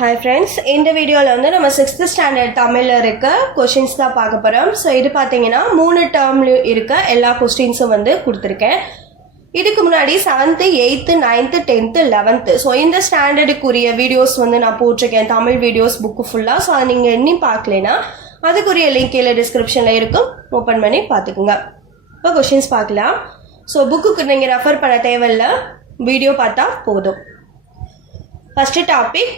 Hi friends, இந்த வீடியோவில் வந்து நம்ம 6th ஸ்டாண்டர்ட் தமிழில் இருக்க கொஷின்ஸ் தான் பார்க்க போகிறோம். ஸோ இது பார்த்தீங்கன்னா 3 டேர்ம்லையும் இருக்க எல்லா கொஸ்டின்ஸும் வந்து கொடுத்துருக்கேன். இதுக்கு முன்னாடி 7th 8th 9th 10th 11th so இந்த ஸ்டாண்டர்டுக்குரிய வீடியோஸ் வந்து நான் போட்டிருக்கேன், தமிழ் வீடியோஸ் புக்கு ஃபுல்லாக. ஸோ அதை நீங்கள் இன்னும் பார்க்கலைன்னா அதுக்குரிய லிங்க் கீழே டிஸ்கிரிப்ஷனில் இருக்கும், ஓப்பன் பண்ணி பார்த்துக்குங்க. இப்போ கொஷின்ஸ் பார்க்கலாம். ஸோ புக்குக்கு நீங்கள் ரெஃபர் பண்ண தேவையில்லை, வீடியோ பார்த்தா போதும். ஃபஸ்ட்டு டாபிக்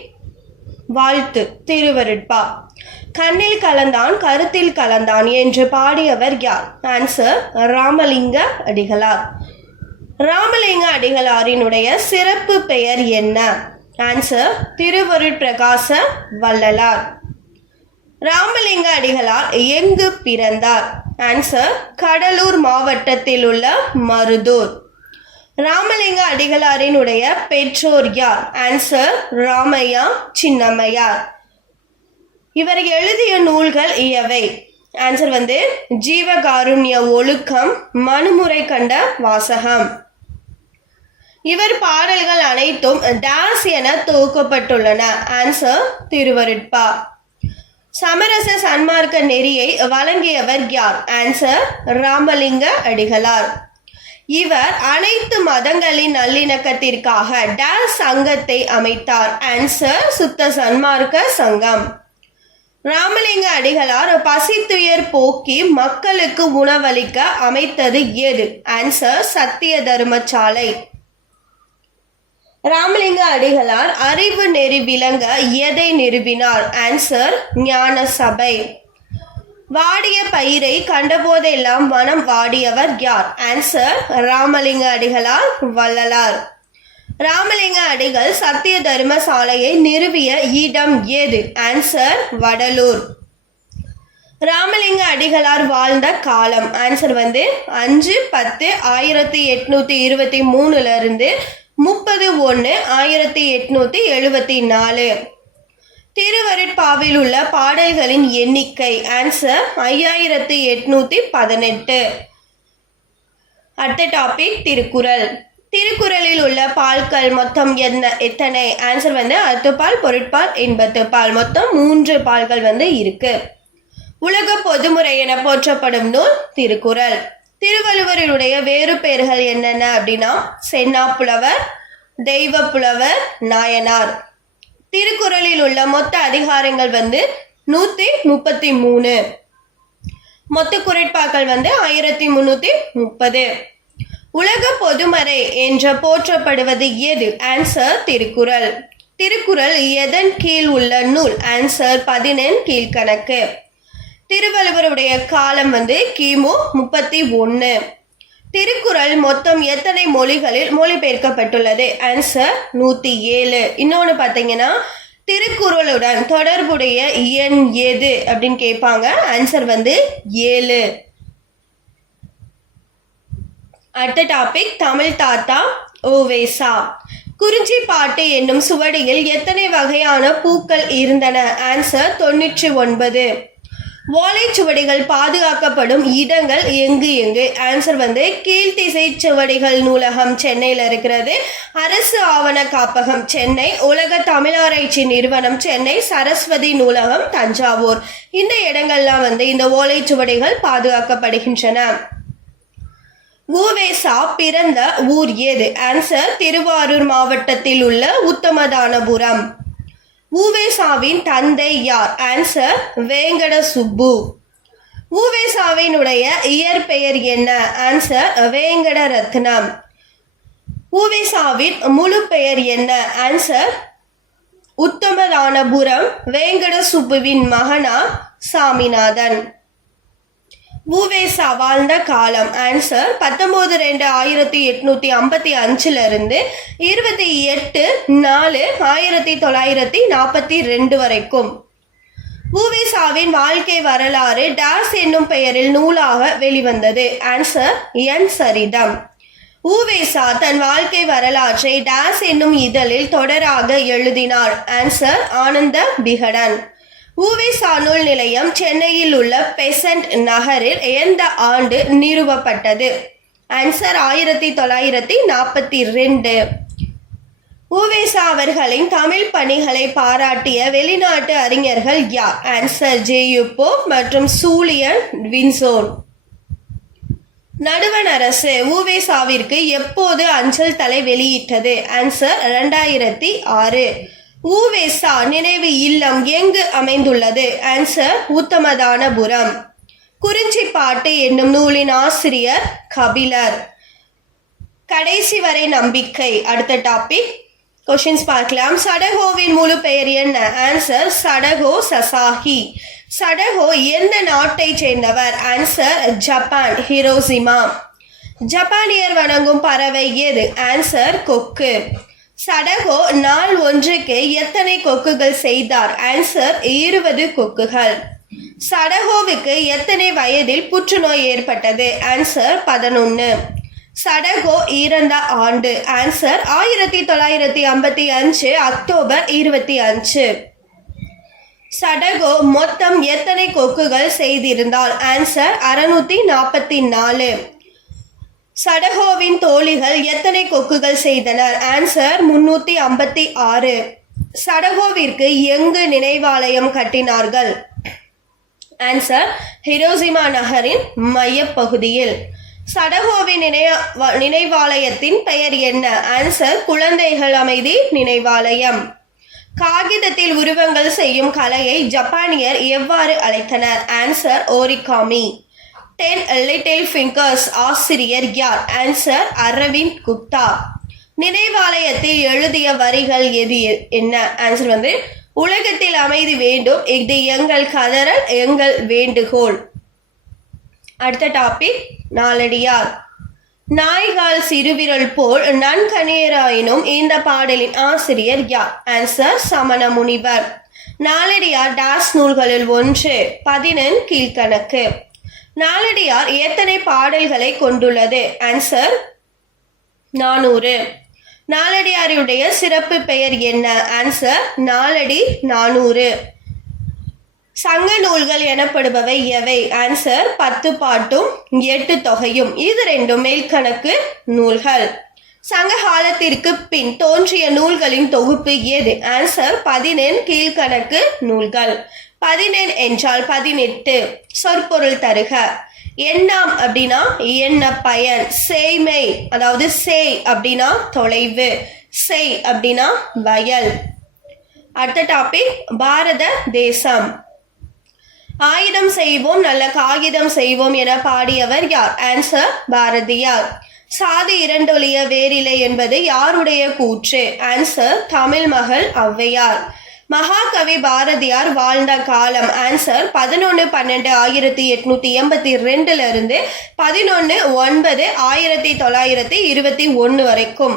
வாழ்த்து திருவருட்பா. கண்ணில் கலந்தான் கருத்தில் கலந்தான் என்று பாடியவர் யார்? ஆன்சர் ராமலிங்க அடிகளார். ராமலிங்க அடிகளாரினுடைய சிறப்பு பெயர் என்ன? ஆன்சர் திருவருட்பிரகாச வள்ளலார். ராமலிங்க அடிகளார் எங்கு பிறந்தார்? ஆன்சர் கடலூர் மாவட்டத்தில் உள்ள மருதூர். ராமலிங்க அடிகளாரினுடைய பெற்றோர் யார்? ஆன்சர் ராமையா சின்னம்மையார். இவர் எழுதிய நூல்கள் எவை? ஆன்சர் வந்து ஜீவகாருண்ய ஒழுக்கம், மனுமுறை கண்ட வாசகம். இவர் பாடல்கள் அனைத்தும் டாஸ் என தொகுக்கப்பட்டுள்ளன. ஆன்சர் திருவருட்பா. சமரச சன்மார்க்க நெறியை வழங்கியவர் யார்? ஆன்சர் ராமலிங்க அடிகளார். இவர் அனைத்து மதங்களின் நல்லிணக்கத்திற்காக டாஸ் சங்கத்தை அமைத்தார். ஆன்சர் சுத்த சன்மார்க்க சங்கம். ராமலிங்க அடிகளார் பசித்துயர் போக்கி மக்களுக்கு உணவளிக்க அமைத்தது எது? ஆன்சர் சத்திய தர்மசாலை. ராமலிங்க அடிகளார் அறிவு நெறி விளங்க எதை நிறுவினார்? ஆன்சர் ஞான சபை. வாடிய பயிரை கண்டபோதெல்லாம் மனம் வாடியவர் யார்? ஆன்சர் ராமலிங்க அடிகளார் வள்ளலார். ராமலிங்க அடிகள் சத்திய தர்மசாலையை நிறுவிய இடம் ஏது? ஆன்சர் வடலூர். ராமலிங்க அடிகளார் வாழ்ந்த காலம்? ஆன்சர் வந்து 5/10/1823 30/1/1874. திருவருட்பாவில் உள்ள பாடல்களின் எண்ணிக்கை? ஆன்சர் 5818. அடுத்த டாபிக் திருக்குறள். திருக்குறளில் உள்ள பால்கள் மொத்தம் எத்தனை? ஆன்சர் வந்து அத்துப்பால், பொருட்பால், இன்பத்துப்பால். மொத்தம் 3 பால்கள் வந்து இருக்கு. உலக பொதுமுறை என போற்றப்படும் நூல் திருக்குறள். திருவள்ளுவருடைய வேறு பெயர்கள் என்னென்ன அப்படின்னா சென்னா புலவர், தெய்வ புலவர், நாயனார். திருக்குறளில் உள்ள மொத்த அதிகாரங்கள் வந்து 133. மொத்த குறட்பாக்கள் வந்து 1330. உலக பொதுமறை என்று போற்றப்படுவது எது? ஆன்சர் திருக்குறள். திருக்குறள் எதன் கீழ் உள்ள நூல்? ஆன்சர் 11 கீழ்கணக்கு. திருவள்ளுவருடைய காலம் வந்து கிமு 31. திருக்குறள் மொத்தம் எத்தனை மொழிகளில் மொழிபெயர்க்கப்பட்டுள்ளது? ஆன்சர் 107. இன்னொன்று பார்த்தீங்கன்னா திருக்குறளுடன் தொடர்புடைய எண் எது அப்படின்னு கேட்பாங்க. ஆன்சர் வந்து 7. அடுத்த டாபிக் தமிழ் தாத்தா ஓவேசா. குறிஞ்சி பாட்டு என்னும் சுவடியில் எத்தனை வகையான பூக்கள் இருந்தன? ஆன்சர் 99. ஓலைச்சுவடிகள் பாதுகாக்கப்படும் இடங்கள் எங்கு எங்கு? ஆன்சர் வந்து கீழ்த்திசை சுவடிகள் நூலகம் சென்னையில் இருக்கிறது, அரசு ஆவண காப்பகம் சென்னை, உலக தமிழாராய்ச்சி நிறுவனம் சென்னை, சரஸ்வதி நூலகம் தஞ்சாவூர். இந்த இடங்கள்லாம் வந்து இந்த ஓலைச்சுவடிகள் பாதுகாக்கப்படுகின்றன. உவேசா பிறந்த ஊர் ஏது? ஆன்சர் திருவாரூர் மாவட்டத்தில் உள்ள உத்தமதானபுரம். உவேசாவின் தந்தை யார்? ஆன்சர் வேங்கட சுப்பு. உவேசாவினுடைய இயற்பெயர் என்ன? ஆன்சர் வேங்கட ரத்னம். உவேசாவின் முழு பெயர் என்ன? ஆன்சர் உத்தமதானபுரம் வேங்கட சுப்புவின் மகனா சாமிநாதன். உவேசா வாழ்ந்த காலம்? ஆன்சர் 19/2/1855 28/4/1942 வரைக்கும். உவேசாவின் வாழ்க்கை வரலாறு டாஸ் என்னும் பெயரில் நூலாக வெளிவந்தது? ஆன்சர் என் சரிதம். உவேசா தன் வாழ்க்கை வரலாற்றை டாஸ் என்னும் இதழில் தொடராக எழுதினார்? ஆன்சர் ஆனந்த விகடன். உவேசா நூல் நிலையம் சென்னையில் உள்ள பெசன்ட் நகரில் எந்த ஆண்டு நிறுவப்பட்டது? ஆன்சர் 1942. உவேசா அவர்களின் தமிழ் பணிகளை பாராட்டிய வெளிநாட்டு அறிஞர்கள் யார்? ஆன்சர் ஜேயுப்போ மற்றும் சூலியன் வின்சோன். நடுவண் அரசு உவேசாவிற்கு எப்போது அஞ்சல் தலை வெளியிட்டது? ஆன்சர் 2006. உவேசா நினைவு இல்லம் எங்கு அமைந்துள்ளது? ஆன்சர் உத்தமதானபுரம். குறிஞ்சிப்பாட்டு என்னும் நூலின் ஆசிரியர் கபிலர். கடைசி வரை நம்பிக்கை. அடுத்த டாபிக் கொஷின்ஸ் பார்க்கலாம். சடகோவின் முழு பெயர் என்ன? ஆன்சர் சடகோ சசாகி. சடகோ எந்த நாட்டை சேர்ந்தவர்? Answer Japan, Hiroshima. ஜப்பானியர் வணங்கும் பறவை எது? ஆன்சர் கொக்கு. சடகோ நாள் ஒன்றுக்கு எத்தனை கொக்குகள் செய்தார்? ஆன்சர் 20 கொக்குகள். சடகோவுக்கு எத்தனை வயதில் புற்றுநோய் ஏற்பட்டது? ஆன்சர் 11. சடகோ இறந்த ஆண்டு? Answer 1955 October 25. சடகோ மொத்தம் எத்தனை கொக்குகள் செய்திருந்தால்? ஆன்சர் 644. சடகோவின் தோழிகள் எத்தனை கொக்குகள் செய்தனர்? ஆன்சர் 356. சடகோவிற்கு எங்கு நினைவாலயம் கட்டினார்கள்? ஆன்சர் ஹிரோஷிமா நகரின் மையப்பகுதியில். சடகோவின் நினைவாலயத்தின் பெயர் என்ன? ஆன்சர் குழந்தைகள் அமைதி நினைவாலயம். காகிதத்தில் உருவங்கள் செய்யும் கலையை ஜப்பானியர் எவ்வாறு அழைத்தனர்? Answer origami. 10 லிட்டில் ஃபிங்கர்ஸ் ஆசிரியர் யார்? ஆன்சர் அரவிந்த் குப்தா. நினைவாலயத்தில் எழுதிய வரிகள் எது என்ன? ஆன்சர் உலகத்தில் அமைதி வேண்டும், இது எங்கள் கதறல், எங்கள் வேண்டுகோள். அடுத்த டாபிக் நாலடியார். நாய்கால் சிறுவிரல் போல் நன்கணியராயினும் இந்த பாடலின் ஆசிரியர் யார்? ஆன்சர் சமண முனிவர். நாலடியார் டாஸ் நூல்களில் ஒன்று. 11 கீழ்கணக்கு. நாலடியார் எத்தனை பாடல்களை கொண்டுள்ளது? ஆன்சர் 400. நாலடியாருடைய சிறப்பு பெயர் என்ன? ஆன்சர் நாலடி 400. சங்க நூல்கள் எனப்படுபவை எவை? ஆன்சர் 10 பாட்டும் 8 தொகையும். இது ரெண்டும் மேல்கணக்கு நூல்கள். சங்க காலத்திற்கு பின் தோன்றிய நூல்களின் தொகுப்பு எது? ஆன்சர் 11 கீழ்கணக்கு நூல்கள். 11 என்றால் 18. சொற்பொருள் தருக. எண்ணாம் அப்படின்னா என்ன பயன்? சேய்மை அதாவது சேய் அப்படின்னா தொலைவு, செய் அப்படின்னா வயல். அடுத்த டாபிக் பாரத தேசம். ஆயுதம் செய்வோம் நல்ல காகிதம் செய்வோம் என பாடியவர் யார்? ஆன்சர் பாரதியார். சாதி இரண்டொழிய வேறில்லை என்பது யாருடைய கூற்று? ஆன்சர் தமிழ் மகள் ஔவையார். மகாகவி பாரதியார் வாழ்ந்த காலம்? ஆன்சர் 11/12/1882 இருந்து 11/9/1921 வரைக்கும்.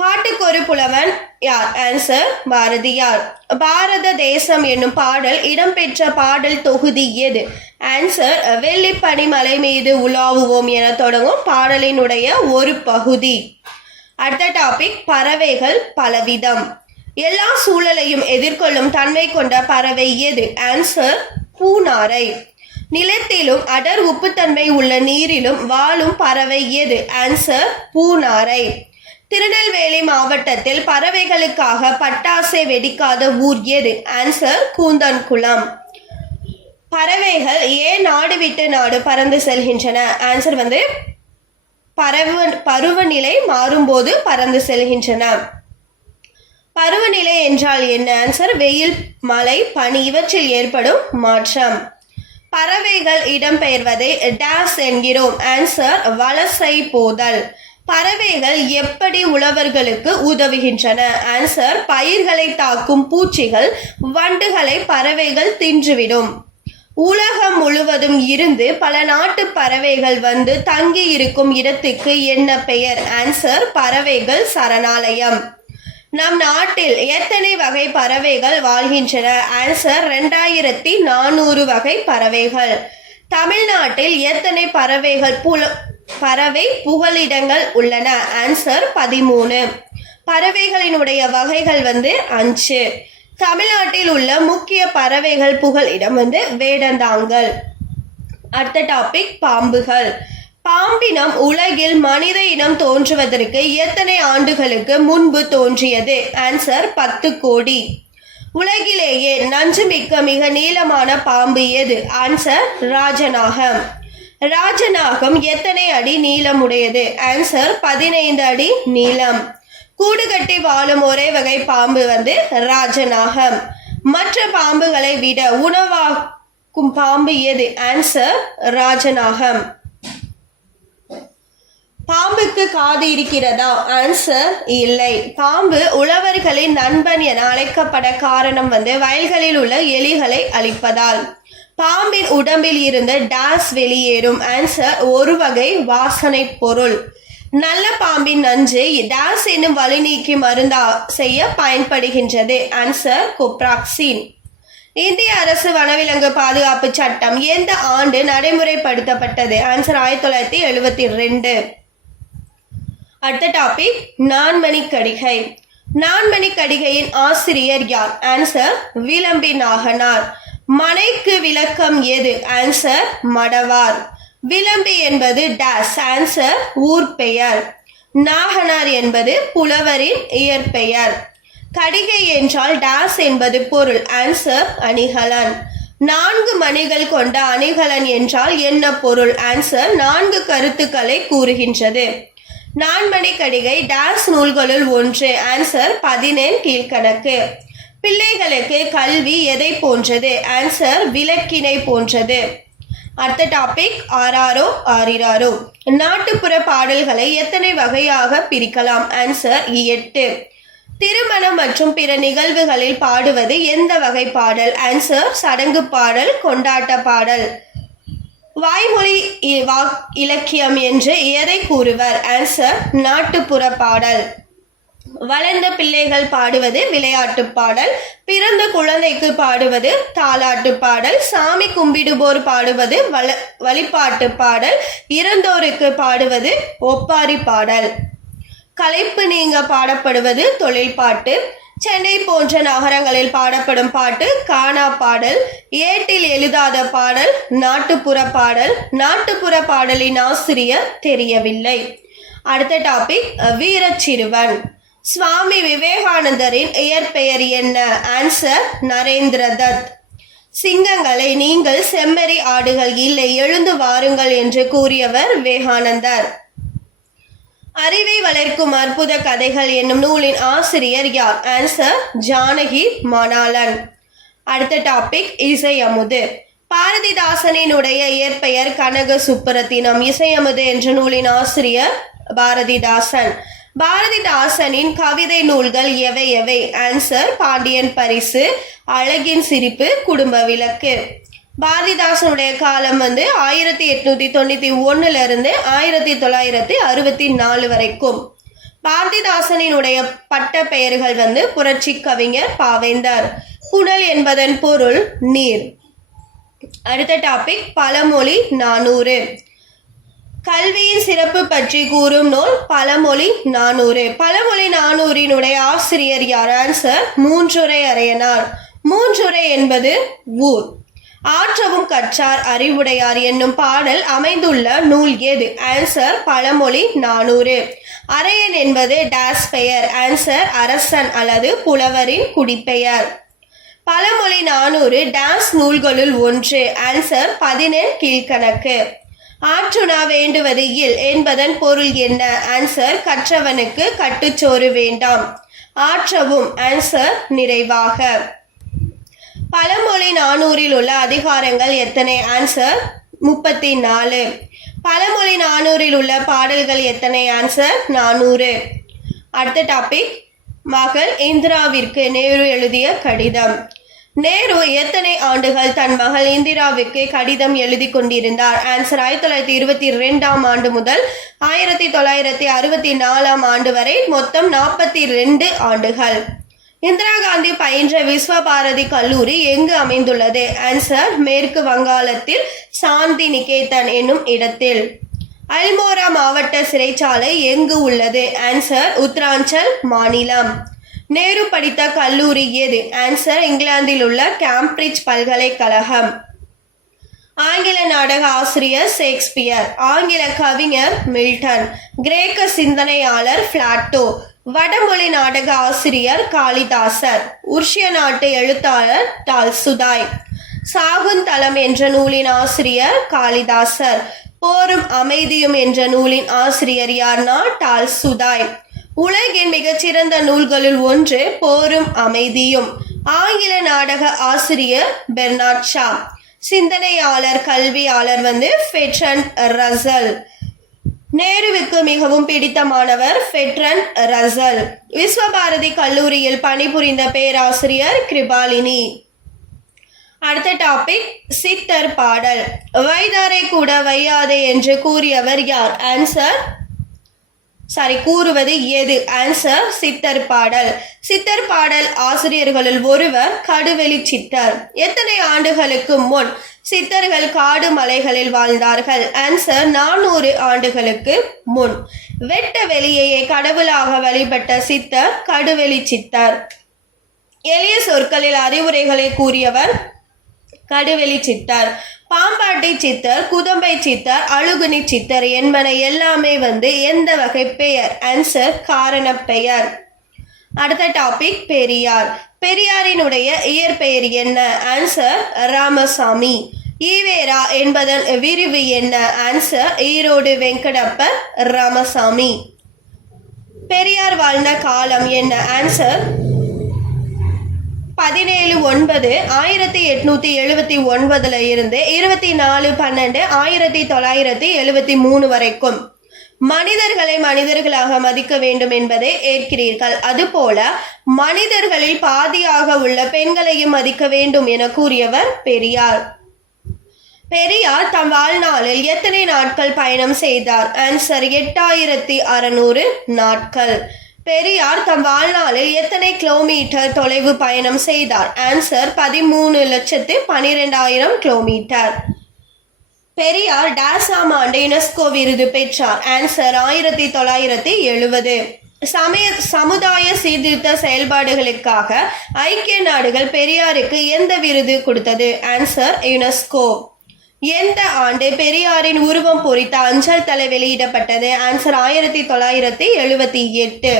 பாட்டுக்கொரு புலவன் யார்? ஆன்சர் பாரதியார். பாரத தேசம் என்னும் பாடல் இடம்பெற்ற பாடல் தொகுதி எது? ஆன்சர் வெள்ளிப்பனிமலை மீது உலாவுவோம் என தொடங்கும் பாடலினுடைய ஒரு பகுதி. அடுத்த டாபிக் பறவைகள் பலவிதம். எல்லா சூழலையும் எதிர்கொள்ளும் தன்மை கொண்ட பறவை எது? ஆன்சர் பூநாரை. நிலத்திலும் அடர் உப்புத்தன்மை உள்ள நீரிலும் வாழும் பறவை எது? ஆன்சர் பூநாரை. திருநெல்வேலி மாவட்டத்தில் பறவைகளுக்காக பட்டாசை வெடிக்காத ஊர் எது? ஆன்சர் கூந்தன்குளம். பறவைகள் ஏன் நாடு விட்டு நாடு பறந்து செல்கின்றன? ஆன்சர் பருவநிலை மாறும்போது பறந்து செல்கின்றன. பருவநிலை என்றால் என்ன? ஆன்சர் வெயில், மழை, பனி இவற்றில் ஏற்படும் மாற்றம். பறவைகள் இடம்பெயர்வதை டாஸ் என்கிறோம். ஆன்சர் வலசை போதல். பறவைகள் எப்படி உழவர்களுக்கு உதவுகின்றன? ஆன்சர் பயிர்களை தாக்கும் பூச்சிகள், வண்டுகளை பறவைகள் தின்றுவிடும். உலகம் முழுவதும் இருந்து பல நாட்டு பறவைகள் வந்து தங்கி இருக்கும் இடத்துக்கு என்ன பெயர்? ஆன்சர் பறவைகள் சரணாலயம். நம் நாட்டில் எத்தனை வகை பறவைகள் வாழ்கின்றன? ஆன்சர் 2400 வகை பறவைகள். தமிழ்நாட்டில் எத்தனை பறவை புகலிடங்கள் உள்ளன? ஆன்சர் 13. பறவைகளினுடைய வகைகள் 5. தமிழ்நாட்டில் உள்ள முக்கிய பறவைகள் புகலிடம் வேடந்தாங்கல். அடுத்த டாபிக் பாம்புகள். பாம்பினம் உலகில் மனித இனம் தோன்றுவதற்கு எத்தனை ஆண்டுகளுக்கு முன்பு தோன்றியது? ஆன்சர் 10 கோடி. உலகிலேயே நஞ்சுமிக்க மிக நீளமான பாம்பு எது? ஆன்சர் ராஜநாகம். ராஜநாகம் எத்தனை அடி நீளமுடையது? ஆன்சர் 15 அடி நீளம். கூடு கட்டி வாழும் ஒரே வகை பாம்பு ராஜநாகம். மற்ற பாம்புகளை விட உணவாக்கும் பாம்பு எது? ஆன்சர் ராஜநாகம். பாம்புக்கு காது இருக்கிறதா? ஆன்சர் இல்லை. பாம்பு உழவர்களின் நண்பன் என அழைக்கப்பட காரணம் வயல்களில் உள்ள எலிகளை அழிப்பதால். பாம்பின் உடம்பில் இருந்து டாஸ் வெளியேறும்? ஆன்சர் ஒரு வகை வாசனை பொருள். நல்ல பாம்பின் நஞ்சு டாஸ் என்னும் வலி நீக்கி மருந்தா செய்ய பயன்படுகின்றது? ஆன்சர் கொப்ராக்சின். இந்திய அரசு வனவிலங்கு பாதுகாப்பு சட்டம் எந்த ஆண்டு நடைமுறைப்படுத்தப்பட்டது? ஆன்சர் 1972. அடுத்த டாபிக் நான்மணிக்கடிகை. நான்மணிக்கடிகையின் ஆசிரியர் யார்? ஆன்சர் விளம்பி நாகனார். மனைக்கு விளக்கம் எது? ஆன்சர் மடவார். விளம்பி என்பது டாஸ்? ஆன்சர் ஊர் பெயர். நாகனார் என்பது புலவரின் இயற்பெயர். கடிகை என்றால் டாஸ் என்பது பொருள்? ஆன்சர் அணிகலன். 4 மணிகள் கொண்ட அணிகலன் என்றால் என்ன பொருள்? ஆன்சர் 4 கருத்துக்களை கூறுகின்றது. நான்மணிக்கடிகை டாஸ் நூல்களுள் ஒன்று? ஆன்சர் 17 கீழ்கணக்கு. பிள்ளைகளுக்கு கல்வி எதை போன்றது? ஆன்சர் விளக்கினை போன்றது. அடுத்த டாபிக் ஆராரோ ஆரிராரோ. நாட்டுப்புற பாடல்களை எத்தனை வகையாக பிரிக்கலாம்? ஆன்சர் 8. திருமணம் மற்றும் பிற நிகழ்வுகளில் பாடுவது எந்த வகை பாடல்? ஆன்சர் சடங்கு பாடல், கொண்டாட்ட பாடல். வாய்மொழி இலக்கியம் என்று எதை கூறுவர்? ஆன்சர் நாட்டுப்புற பாடல். வளர்ந்த பிள்ளைகள் பாடுவது விளையாட்டு பாடல். பிறந்த குழந்தைக்கு பாடுவது தாலாட்டு பாடல். சாமி கும்பிடுவோர் பாடுவது வழிபாட்டு பாடல். இறந்தோருக்கு பாடுவது ஒப்பாரி பாடல். களைப்பு நீங்க பாடப்படுவது தொழில்பாட்டு. சென்னை போன்ற நகரங்களில் பாடப்படும் பாட்டு கானா பாடல். ஏட்டில் எழுதாத பாடல் நாட்டுப்புற பாடல். நாட்டுப்புற பாடலின் ஆசிரியர் தெரியவில்லை. அடுத்த டாபிக் வீரச்சிறுவன். சுவாமி விவேகானந்தரின் இயற்பெயர் என்ன? ஆன்சர் நரேந்திர தத். சிங்கங்களை நீங்கள் செம்மறி ஆடுகள் இல்லை, எழுந்து வாருங்கள் என்று கூறியவர் விவேகானந்தர். அறிவை வளர்க்கும் அற்புத கதைகள் என்னும் நூலின் ஆசிரியர் யார்? ஆன்சர் ஜானகி மணாலன். அடுத்த டாபிக் இசையமுது. பாரதிதாசனினுடைய இயற்பெயர் கனக சுப்புரத்தினம். இசையமுது என்ற நூலின் ஆசிரியர் பாரதிதாசன். பாரதிதாசனின் கவிதை நூல்கள் எவை எவை? ஆன்சர் பாண்டியன் பரிசு, அழகின் சிரிப்பு, குடும்ப விளக்கு. பாரதிதாசனுடைய காலம் 1891 1964 வரைக்கும். பாரதிதாசனினுடைய பட்ட பெயர்கள் புரட்சி கவிஞர், பாவேந்தர். புனல் என்பதன் பொருள் நீர். அடுத்த டாபிக் பழமொழி 400. கல்வியின் சிறப்பு பற்றி கூறும் நூல் பழமொழி 400. பழமொழி 400 ஆசிரியர் யார்? ஆன்சர் மூன்றுரை அரையனார். மூன்றுரை என்பது ஊர். ஆற்றவும் கற்றார் அறிவுடையார் என்னும் பாடல் அமைந்துள்ள நூல் எது? ஆன்சர் பழமொழி 400. அரையன் என்பது டாஸ் பெயர்? ஆன்சர் அரசன் அல்லது புலவரின் குடிப்பெயர். பழமொழி 400 டாஸ் நூல்களுள் ஒன்று? ஆன்சர் 17 கீழ்கணக்கு. ஆற்றுணா வேண்டுவது இல் என்பதன் பொருள் என்ன? ஆன்சர் கற்றவனுக்கு கட்டுச்சோறு வேண்டாம். ஆற்றவும்? ஆன்சர் நிறைவாக. பழமொழி 400 உள்ள அதிகாரங்கள் எத்தனை? ஆன்சர் 34. பழமொழி 400 உள்ள பாடல்கள் எத்தனை? ஆன்சர் 400. அடுத்த டாபிக் மகள் இந்திராவிற்கு நேரு எழுதிய கடிதம். நேரு எத்தனை ஆண்டுகள் தன் மகள் இந்திராவுக்கு கடிதம் எழுதி கொண்டிருந்தார்? ஆன்சர் 1922 ஆண்டு முதல் 1964 ஆண்டு வரை, மொத்தம் 42 ஆண்டுகள். இந்திரா காந்தி பயின்ற விஸ்வ பாரதி கல்லூரி எங்கு அமைந்துள்ளது? ஆன்சர் மேற்கு வங்காளத்தில் சாந்தி நிகேதன் என்னும் இடத்தில். அல்மோரா மாவட்ட சிறைச்சாலை எங்கு உள்ளது? ஆன்சர் உத்தராஞ்சல் மாநிலம். நேரு படித்த கல்லூரி எது? ஆன்சர் இங்கிலாந்தில் உள்ள கேம்பிரிட்ஜ் பல்கலைக்கழகம். ஆங்கில நாடக ஆசிரியர் ஷேக்ஸ்பியர். ஆங்கில கவிஞர் மில்டன். கிரேக்க சிந்தனையாளர் பிளாட்டோ. வடமொழி நாடக ஆசிரியர் காளிதாசர். உருசிய நாட்டு எழுத்தாளர் டால்சுதாய். சாகுந்தலம் என்ற நூலின் ஆசிரியர் காளிதாசர். போரும் அமைதியும் என்ற நூலின் ஆசிரியர் யார்னா டால்சுதாய். உலகின் மிகச்சிறந்த நூல்களுள் ஒன்று போரும் அமைதியும். ஆங்கில நாடக ஆசிரியர் பெர்னார்ட் ஷா. சிந்தனையாளர் கல்வியாளர் ஃபெட்ரன் ரசல். நேருவுக்கு மிகவும் பிடித்தமானவர் ஃபெட்ரன் ரசல். விஸ்வபாரதி கல்லூரியில் பணிபுரிந்த பேராசிரியர் கிருபாலினி. அடுத்த டாபிக் சித்தர் பாடல். வைதாரை கூட வையாதே என்று கூறியவர் யார்? கூறுவது எது? ஆன்சர் சித்தர் பாடல். சித்தர் பாடல் ஆசிரியர்களுள் ஒருவர் கடுவெளி சித்தர். எத்தனை ஆண்டுகளுக்கு முன் சித்தர்கள் காடு மலைகளில் வாழ்ந்தார்கள்? ஆன்சர் 400 ஆண்டுகளுக்கு முன். வெட்ட வெளியையே கடவுளாக வழிபட்ட சித்தர் கடுவெளி சித்தர். எளிய சொற்களில் அறிவுரைகளை கூறியவர் கடுவெளி சித்தர். பாம்பாட்டி சித்தர், குதம்பை சித்தர், அழுகுனி சித்தர் என்பன எல்லாமே எந்த வகை பெயர்? ஆன்சர் காரண பெயர். அடுத்த டாபிக் பெரியார். பெரியாரினுடைய இயற்பெயர் என்ன? ஆன்சர் ராமசாமி. ஈவேரா என்பதன் விரிவு என்ன? ஆன்சர் ஈரோடு வெங்கடப்ப ராமசாமி. பெரியார் வாழ்ந்த காலம் என்ன? ஆன்சர் 17/9/1879 இருந்து 24/12/1973 வரைக்கும். மனிதர்களை மனிதர்களாக மதிக்க வேண்டும் என்பதை ஏற்கிறீர்கள். அதுபோல மனிதர்களில் பாதியாக உள்ள பெண்களையும் மதிக்க வேண்டும் என கூறியவர் பெரியார். பெரியார் தம் வாழ்நாளில் எத்தனை நாட்கள் பயணம் செய்தார்? ஆன்சர் 8600 நாட்கள். பெரியார் தம் வாழ்நாளில் எத்தனை கிலோமீட்டர் தொலைவு பயணம் செய்தார்? Answer 13,12,000 kilometre. பெரியார் டேஸ் ஆம் ஆண்டு யுனெஸ்கோ விருது பெற்றார்? ஆன்சர் 1970. சமுதாய சீர்திருத்த செயல்பாடுகளுக்காக ஐக்கிய நாடுகள் பெரியாருக்கு எந்த விருது கொடுத்தது? Answer UNESCO. எந்த ஆண்டு பெரியாரின் உருவம் பொறித்த அஞ்சல் தலை வெளியிடப்பட்டது? ஆன்சர் 1978.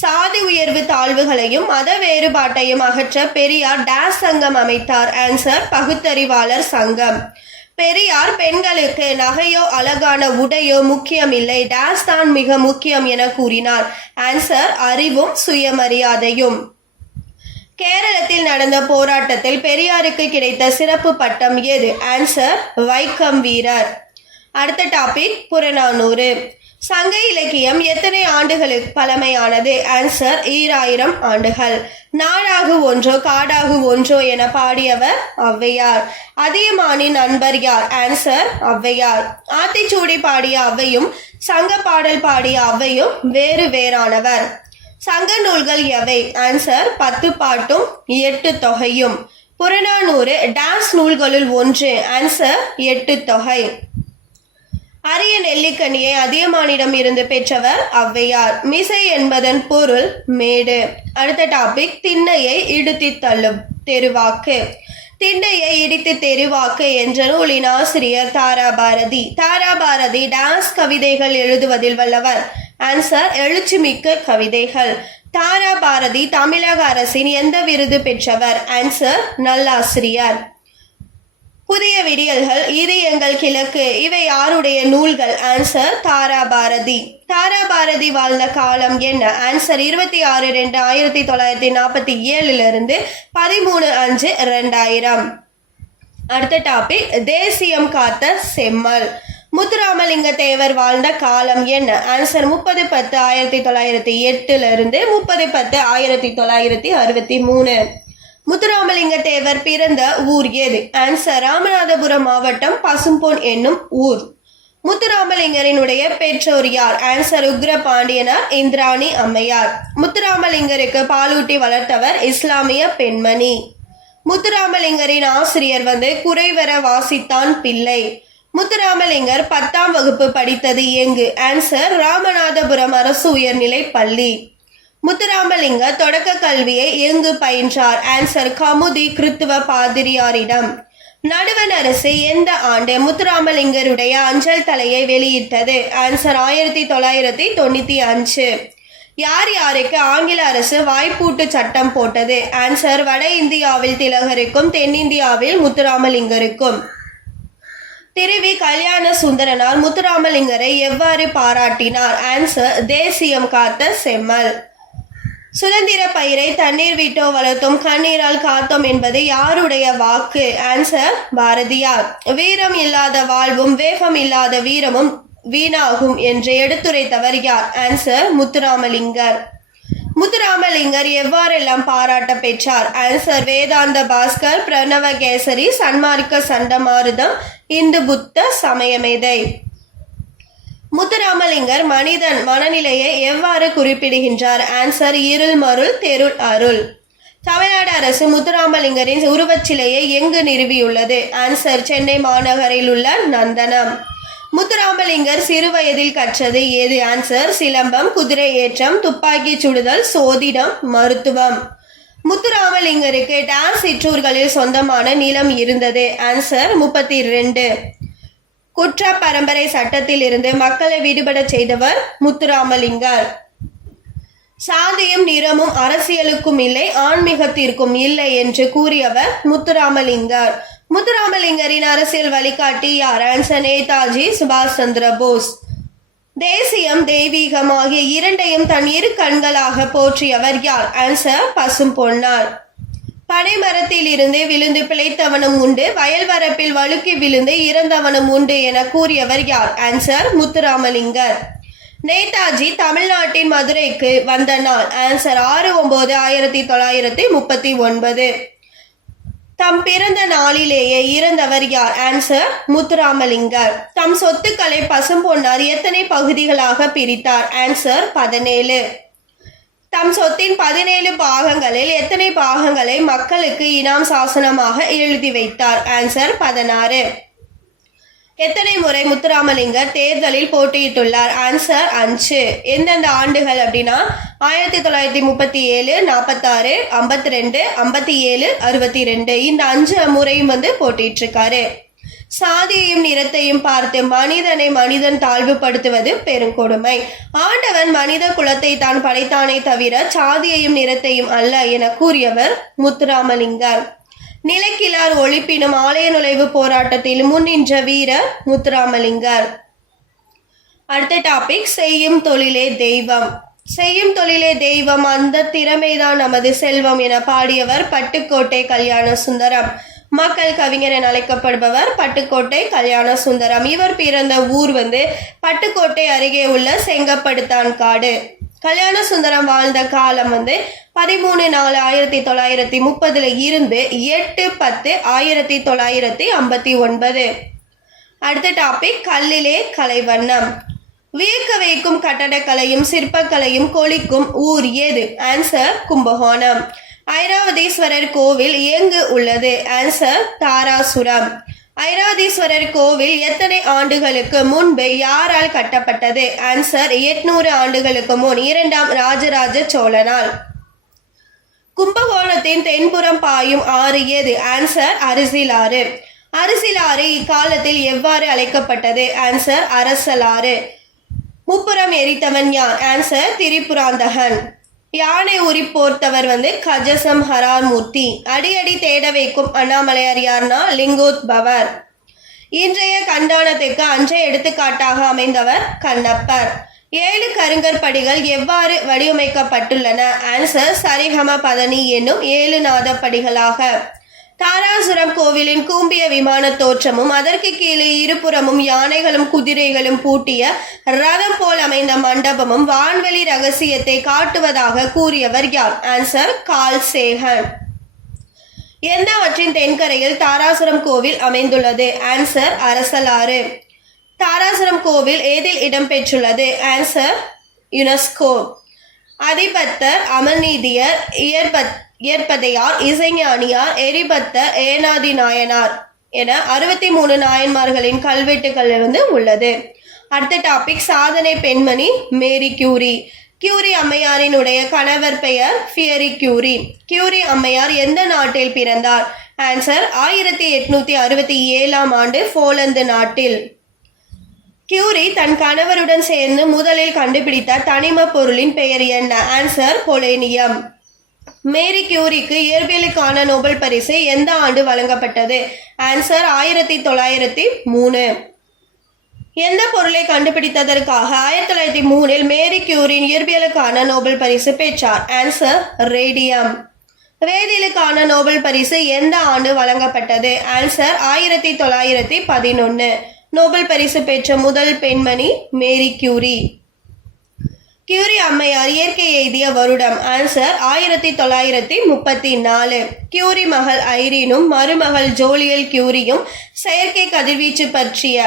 சாதி உயர்வு தாழ்வுகளையும் மத வேறுபாட்டையும் அகற்ற பெரியார் டேஸ் சங்கம் அமைத்தார்? ஆன்சர் பகுத்தறிவாளர் சங்கம். பெரியார் பெண்களுக்கு நகையோ அழகான உடையோ முக்கியமில்லை, டேஸ் தான் மிக முக்கியம் என கூறினார்? ஆன்சர் அறிவும் சுயமரியாதையும். கேரளத்தில் நடந்த போராட்டத்தில் பெரியாருக்கு கிடைத்த சிறப்பு பட்டம் எது? ஆன்சர் வைக்கம் வீரர். அடுத்த டாபிக் புறநானூறு. சங்க இலக்கியம் எத்தனை ஆண்டுகளுக்கு பழமையானது? ஆன்சர் 2000 ஆண்டுகள். நாடாகு ஒன்றோ காடாகு ஒன்றோ என பாடியவர் ஔவையார். அதியமானின் நண்பர் யார்? ஆன்சர் ஔவையார். ஆத்திச்சூடி பாடிய ஔவையும் சங்க பாடல் பாடிய ஔவையும் வேறு வேறானவர். சங்க நூல்கள் எவை? ஆன்சர் 10 பாட்டும் 8 தொகையும். புறநானூறு டேஸ் நூல்களுள் ஒன்று? ஆன்சர் 8 தொகை. அரிய நெல்லிக்கனியை அதியமானிடம் இருந்து பெற்றவர் ஔவையார். மிசை என்பதன் பொருள் மேடு. அடுத்த டாபிக் திண்ணையை இடித்து தள்ளும் தெருவாக்கு. திண்ணையை இடித்து தெருவாக்கு என்ற நூலின் ஆசிரியர் தாராபாரதி. தாராபாரதி டேஸ் கவிதைகள் எழுதுவதில் வல்லவர்? ஆன்சர் எழுச்சிமிக்க கவிதைகள். தாராபாரதி தமிழக அரசின் எந்த விருது பெற்றவர்? ஆன்சர் நல்லாசிரியர். புதிய விடியல்கள், இது எங்கள் கிழக்கு இவை யாருடைய நூல்கள்? ஆன்சர் தாராபாரதி. தாராபாரதி வாழ்ந்த காலம் என்ன? ஆன்சர் 26/2/1947 13/5/2000. அடுத்த டாபிக் தேசியம் காத்த செம்மல். முத்துராமலிங்க தேவர் வாழ்ந்த காலம் என்ன? ஆன்சர் 30/10/1908 30/10/1963. முத்துராமலிங்க தேவர் பிறந்த ஊர் எது? ஆன்சர் ராமநாதபுரம் மாவட்டம் பசும்பொன் என்னும் ஊர். முத்துராமலிங்கரினுடைய பெற்றோர் யார்? ஆன்சர் உக்ரபாண்டியனார், இந்திராணி அம்மையார். முத்துராமலிங்கருக்கு பாலூட்டி வளர்த்தவர் இஸ்லாமிய பெண்மணி. முத்துராமலிங்கரின் ஆசிரியர் குறைவர வாசித்தான் பிள்ளை. முத்துராமலிங்கர் 10ஆம் வகுப்பு படித்தது எங்கு? ஆன்சர் ராமநாதபுரம் அரசு உயர்நிலை பள்ளி. முத்துராமலிங்கர் தொடக்க கல்வியை எங்கு பயின்றார்? ஆன்சர் கமுதி கிறித்துவ பாதிரியாரிடம். நடுவண் அரசு எந்த ஆண்டு முத்துராமலிங்கருடைய அஞ்சல் தலையை வெளியிட்டது? ஆன்சர் 1995. யார் யாருக்கு ஆங்கில அரசு வாய்ப்பூட்டு சட்டம் போட்டது? ஆன்சர் வட இந்தியாவில் திலகருக்கும் தென்னிந்தியாவில் முத்துராமலிங்கருக்கும். திருவி கல்யாண சுந்தரனார் முத்துராமலிங்கரை எவ்வாறு பாராட்டினார்? ஆன்சர் தேசியம் காத்த செம்மல். சுதந்திர பயிரை தண்ணீர் விட்டோ வளர்த்தோம் கண்ணீரால் காத்தோம் என்பது யாருடைய வாக்கு? ஆன்சர் பாரதியார். வீரம் இல்லாத வாழ்வும் வேகம் இல்லாத வீரமும் வீணாகும் என்று எடுத்துரைத்தவர் யார்? ஆன்சர் முத்துராமலிங்கர். முத்துராமலிங்கர் எவ்வாறெல்லாம் பாராட்ட பெற்றார்? ஆன்சர் வேதாந்த பாஸ்கர், பிரணவகேசரி, சன்மார்க்க சண்டமாருதம், இந்து புத்த சமயமேதை. முத்துராமலிங்கர் மனிதன் மனநிலையை எவ்வாறு குறிப்பிடுகின்றார்? ஆன்சர் இருள் மருள் தெருள் அருள். தமிழ்நாடு அரசு முத்துராமலிங்கரின் உருவச்சிலையை எங்கு நிறுவியுள்ளது? ஆன்சர் சென்னை மாநகரில் உள்ள நந்தனம். முத்துராமலிங்கர் சிறு வயதில் கற்றது ஏது? ஆன்சர் சிலம்பம், குதிரை ஏற்றம், துப்பாக்கி சுடுதல், சோதிடம், மருத்துவம். முத்துராமலிங்கருக்கு டான்ஸ் சிற்றூர்களில் சொந்தமான நிலம் இருந்தது? ஆன்சர் 32. குற்ற பரம்பரை சட்டத்தில் இருந்து மக்களை விடுபட செய்தவர் முத்துராமலிங்கர். சாதியும் நிறமும் அரசியலுக்கும் இல்லை ஆன்மீகத்திற்கும் இல்லை என்று கூறியவர் முத்துராமலிங்கர். முத்துராமலிங்கரின் அரசியல் வழிகாட்டி யார்? ஆன்சர் நேதாஜி சுபாஷ் சந்திர போஸ். தேசியம் தெய்வீகம் ஆகிய இரண்டையும் தன் இரு கண்களாக போற்றியவர் யார்? ஆன்சர் பசும் பொன்னார். பனைமரத்தில் இருந்து விழுந்து பிழைத்தவனும் உண்டு, வயல் வரப்பில் வழுக்கி விழுந்து இறந்தவனும் உண்டு என கூறியவர் யார்? ஆன்சர் முத்துராமலிங்கர். நேதாஜி தமிழ்நாட்டின் மதுரைக்கு வந்த நாள்? ஆன்சர் 6/9/1939. தம் பிறந்த நாளிலேயே இறந்தவர் யார்? ஆன்சர் முத்துராமலிங்கர். தம் சொத்துக்களை பசும்பொன்னார் எத்தனை பகுதிகளாக பிரித்தார்? ஆன்சர் 17. தம் சொத்தின் 17 பாகங்களில் எத்தனை பாகங்களை மக்களுக்கு இனாம் சாசனமாக எழுதி வைத்தார்? ஆன்சர் 16. எத்தனை முறை முத்துராமலிங்கர் தேர்தலில் போட்டியிட்டுள்ளார்? ஆன்சர் 5. எந்தெந்த ஆண்டுகள் அப்படின்னா 1937, 46, 52, 57, 62. இந்த 5 முறையும் போட்டிட்டு இருக்காரு. சாதியையும் நிறத்தையும் பார்த்து மனிதனை மனிதன் தாழ்வுபடுத்துவது பெருங்கொடுமை. ஆண்டவன் மனித குலத்தை தான் படைத்தானே தவிர சாதியையும் நிறத்தையும் அல்ல என கூறியவர் முத்துராமலிங்கர். நிலக்கிழார் ஒழிப்பினும் ஆலய நுழைவு போராட்டத்தில் முன்னின்ற வீரர் முத்துராமலிங்கர். அடுத்த டாபிக் செய்யும் தொழிலே தெய்வம். செய்யும் தொழிலே தெய்வம், அந்த திறமைதான் நமது செல்வம் என பாடியவர் பட்டுக்கோட்டை கல்யாண சுந்தரம். மக்கள் கவிஞர் என அழைக்கப்படுபவர் பட்டுக்கோட்டை கல்யாண சுந்தரம். இவர் பிறந்த ஊர் பட்டுக்கோட்டை அருகே உள்ள செங்கப்படுத்தான் காடு. கல்யாண சுந்தரம் வாழ்ந்த காலம் 13/4/1930 இருந்து 8/10/1959. அடுத்த டாபிக் கல்லிலே கலைவண்ணம். வியக்க வைக்கும் கட்டடக்கலையும் சிற்பக்கலையும் கொளிக்கும் ஊர் எது? ஆன்சர் கும்பகோணம். ஐராவதீஸ்வரர் கோவில் எங்கு உள்ளது? ஆன்சர் தாராசுரம். ஐராவதீஸ்வரர் கோவில் எத்தனை ஆண்டுகளுக்கு முன்பு யாரால் கட்டப்பட்டது? ஆன்சர் 800 ஆண்டுகளுக்கு முன் 2ஆம் ராஜராஜ சோழனால். கும்பகோணத்தின் தென்புறம் பாயும் ஆறு எது? ஆன்சர் அரிசிலாறு. அரிசிலாறு இக்காலத்தில் எவ்வாறு அழைக்கப்பட்டது? ஆன்சர் அரசலாறு. முப்புறம் எரித்தவன் யார்? ஆன்சர் திரிபுராந்தகன். யானை உரி போர்த்தவர் கஜசம் ஹரார் மூர்த்தி. அடியடி தேட வைக்கும் அண்ணாமலையார் யார்னா லிங்கோத்பவர். இன்றைய கண்டானத்துக்கு அன்றைய எடுத்துக்காட்டாக அமைந்தவர் கண்ணப்பர். 7 கருங்கற்படிகள் எவ்வாறு வடிவமைக்கப்பட்டுள்ளன? ஆன்சர் சரிகம பதனி என்னும் 7 நாதப்படிகளாக. தாராசுரம் கோவிலின் கூம்பிய விமான தோற்றமும் அதற்கு கீழே இருபுறமும் யானைகளும் குதிரைகளும் பூட்டிய ரதம் போல் அமைந்த மண்டபமும் வான்வெளி ரகசியத்தை காட்டுவதாக கூறியவர் யார்? Answer Carl Sagan. எந்த ஆற்றின் தென்கரையில் தாராசுரம் கோவில் அமைந்துள்ளது? ஆன்சர் அரசலாறு. தாராசுரம் கோவில் ஏதில் இடம்பெற்றுள்ளது? Answer UNESCO. அதிபத்தர், அமர்நீதியர், இயற்பதையார், இசைஞானியார், எரிபத்த, ஏனாதி நாயனார் என 63 நாயன்மார்களின் கல்வெட்டுகள் உள்ளது. அடுத்த டாபிக் சாதனை பெண்மணி மேரி கியூரி. கியூரி அம்மையாரினுடைய கணவர் பெயர் பியரி கியூரி. கியூரி அம்மையார் எந்த நாட்டில் பிறந்தார்? ஆன்சர் 1867ஆம் ஆண்டு போலந்து நாட்டில். கியூரி தன் கணவருடன் சேர்ந்து முதலில் கண்டுபிடித்த தனிம பொருளின் பெயர் என்ன? Answer polonium. மேரி கியூரிக்கு இயற்பியலுக்கான நோபல் பரிசு எந்த ஆண்டு வழங்கப்பட்டது? ஆன்சர் 1903. எந்த பொருளை கண்டுபிடித்ததற்காக 1903இல் மேரி கியூரின் இயற்பியலுக்கான நோபல் பரிசு பெற்றார்? Answer radium. வேதியியலுக்கான நோபல் பரிசு எந்த ஆண்டு வழங்கப்பட்டது? ஆன்சர் 1911. நோபல் பரிசு பெற்ற முதல் பெண்மணி மேரி கியூரி. கியூரி அம்மையார் இயற்கை எய்திய வருடம்? ஆன்சர் 1934. கியூரி மகள் ஐரீனும் மருமகள் ஜோலியல் கியூரியும் செயற்கை கதிர்வீச்சு பற்றிய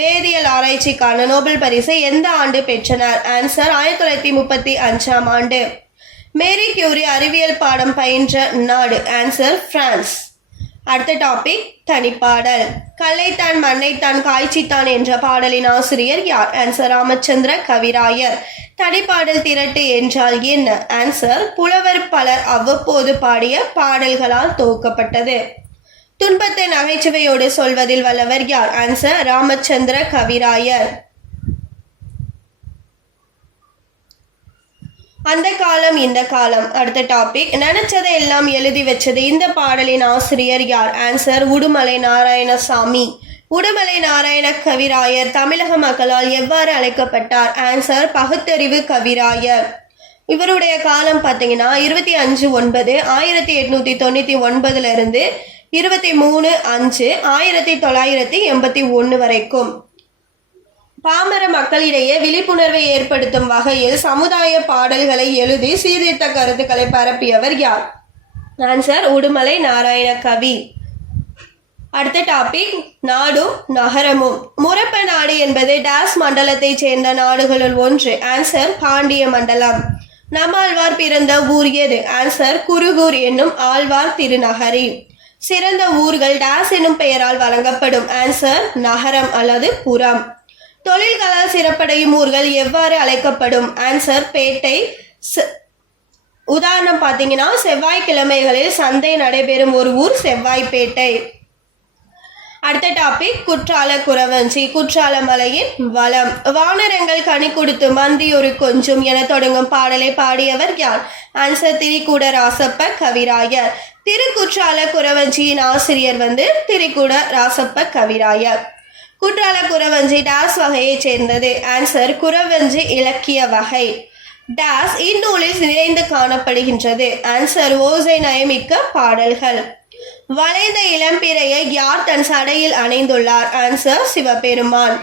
வேதியியல் ஆராய்ச்சிக்கான நோபல் பரிசை எந்த ஆண்டு பெற்றனர்? ஆன்சர் 1935ஆம் ஆண்டு. மேரி கியூரி அறிவியல் பாடம் பயின்ற நாடு? Answer France. அடுத்த டாபிக் தனிப்பாடல். கல்லைத்தான் மண்ணைத்தான் காய்ச்சித்தான் என்ற பாடலின் ஆசிரியர் யார்? ஆன்சர் ராமச்சந்திர கவிராயர். தனிப்பாடல் திரட்டு என்றால் என்ன? ஆன்சர் புலவர் பலர் அவ்வப்போது பாடிய பாடல்களால் தொகுக்கப்பட்டது. துன்பத்தை நகைச்சுவையோடு சொல்வதில் வல்லவர் யார்? ஆன்சர் ராமச்சந்திர கவிராயர். அந்த காலம் இந்த காலம். அடுத்த டாபிக் நினைச்சதை எல்லாம் எழுதி வச்சது. இந்த பாடலின் ஆசிரியர் யார்? ஆன்சர் உடுமலை நாராயணசாமி. உடுமலை நாராயண கவிராயர் தமிழக மக்களால் எவ்வாறு அழைக்கப்பட்டார்? ஆன்சர் பகுத்தறிவு கவிராயர். இவருடைய காலம் பார்த்தீங்கன்னா 25/9/1899 23/5/1981 வரைக்கும். பாமர மக்களிடையே விழிப்புணர்வை ஏற்படுத்தும் வகையில் சமுதாய பாடல்களை எழுதி சீர்திருத்த கருத்துக்களை பரப்பியவர் யார்? ஆன்சர் உடுமலை நாராயண கவி. அடுத்த டாபிக் நாடும் நகரமும். முரப்ப நாடு என்பது டாஸ் மண்டலத்தைச் சேர்ந்த நாடுகளுள் ஒன்று. ஆன்சர் பாண்டிய மண்டலம். நம்மாழ்வார் பிறந்த ஊர் எது? ஆன்சர் குருகூர் என்னும் ஆழ்வார் திருநகரி. சிறந்த ஊர்கள் டாஸ் என்னும் பெயரால் வழங்கப்படும். ஆன்சர் நகரம் அல்லது புறம். தொழில்களால் சிறப்படையும் ஊர்கள் எவ்வாறு அழைக்கப்படும்? ஆன்சர் பேட்டை. உதாரணம் பார்த்தீங்கன்னா செவ்வாய்க்கிழமைகளில் சந்தை நடைபெறும் ஒரு ஊர் செவ்வாய்ப்பேட்டை. அடுத்த டாபிக் குற்றால குறவஞ்சி. குற்றால மலையின் வளம். வானரங்கள் கனி கொடுத்து மந்தியொரு கொஞ்சம் என தொடங்கும் பாடலை பாடியவர் யார்? ஆன்சர் திரிகூட ராசப்ப கவிராயர். திருக்குற்றால குறவஞ்சியின் ஆசிரியர் திரிகூட ராசப்ப கவிராயர். குற்றால குறவஞ்சி டாஸ் வகையைச் சேர்ந்தது. ஆன்சர் குறவஞ்சி இலக்கிய வகை. டாஸ் இந்நூலில் நிறைந்து காணப்படுகின்றது. ஆன்சர் ஓசை நயமிக்க பாடல்கள். வளைந்த இளம்பிறையை யார் தன் சடையில் அணைந்துள்ளார்? ஆன்சர் சிவபெருமான்.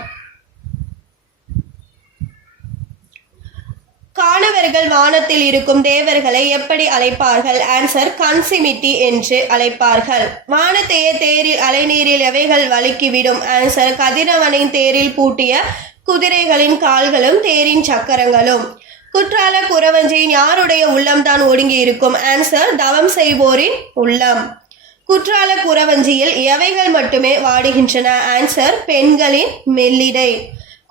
காணவர்கள் வானத்தில் இருக்கும் தேவர்களை எப்படி அழைப்பார்கள்? ஆன்சர் கன்சிமிட்டி என்று அழைப்பார்கள். வானத்தையே தேரில் அலைநீரில் எவைகள் வழுக்கிவிடும்? ஆன்சர் கதிரவனின் தேரில் பூட்டிய குதிரைகளின் கால்களும் தேரின் சக்கரங்களும். குற்றால குறவஞ்சியின் யாருடைய உள்ளம்தான் ஒடுங்கி இருக்கும்? ஆன்சர் தவம் செய்வோரின் உள்ளம். குற்றால குறவஞ்சியில் எவைகள் மட்டுமே வாடுகின்றன? ஆன்சர் பெண்களின் மெல்லிடை.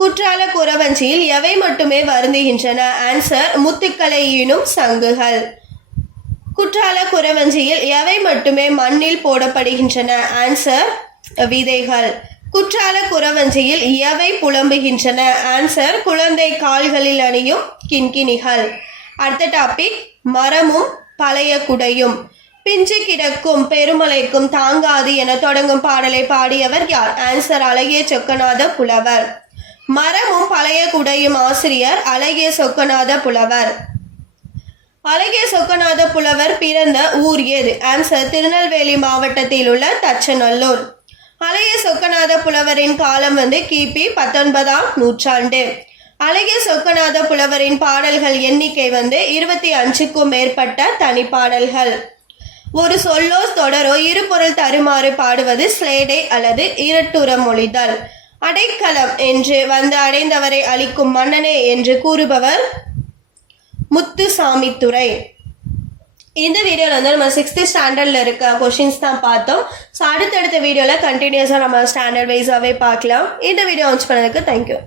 குற்றால குறவஞ்சியில் எவை மட்டுமே வருந்துகின்றன? ஆன்சர் முத்துக்களை ஈனும் சங்குகள். குற்றால குறவஞ்சியில் எவை மட்டுமே மண்ணில் போடப்படுகின்றன? ஆன்சர் விதைகள். குற்றால குறவஞ்சியில் எவை புலம்புகின்றன? ஆன்சர் குழந்தை கால்களில் அணியும் கிண்கிணிகள். அடுத்த டாபிக் மரமும் பழைய குடையும். பிஞ்சு கிடக்கும் பெருமலைக்கும் தாங்காது என தொடங்கும் பாடலை பாடியவர் யார்? ஆன்சர் அழகிய சொக்கநாத புலவர். மரமும் பழைய குடையும் ஆசிரியர் அழகிய சொக்கநாத புலவர். அழகிய சொக்கநாத புலவர் பிறந்த ஊர் எது? ஆன்சர் திருநெல்வேலி மாவட்டத்தில் உள்ள தச்சநல்லூர். அழகிய சொக்கநாத புலவரின் காலம் கிபி 19ஆம் நூற்றாண்டு. அழகிய சொக்கநாத புலவரின் பாடல்கள் எண்ணிக்கை 25க்கும் மேற்பட்ட தனிப்பாடல்கள். ஒரு சொல்லோ தொடரோ இருபொருள் தருமாறு பாடுவது ஸ்லேடை அல்லது இரட்டுற மொழிதல். அடைக்கலம் என்று அடைந்தவரை அளிக்கும் மன்னனே என்று கூறுபவர் முத்துசாமித்துறை. இந்த வீடியோவில் நம்ம 6th ஸ்டாண்டர்டில் இருக்க கொஷின்ஸ் தான் பார்த்தோம். ஸோ அடுத்தடுத்த வீடியோவில் கண்டினியூஸாக நம்ம ஸ்டாண்டர்ட் வைஸாகவே பார்க்கலாம். இந்த வீடியோ வாட்ச் பண்ணதுக்கு தேங்க்யூ.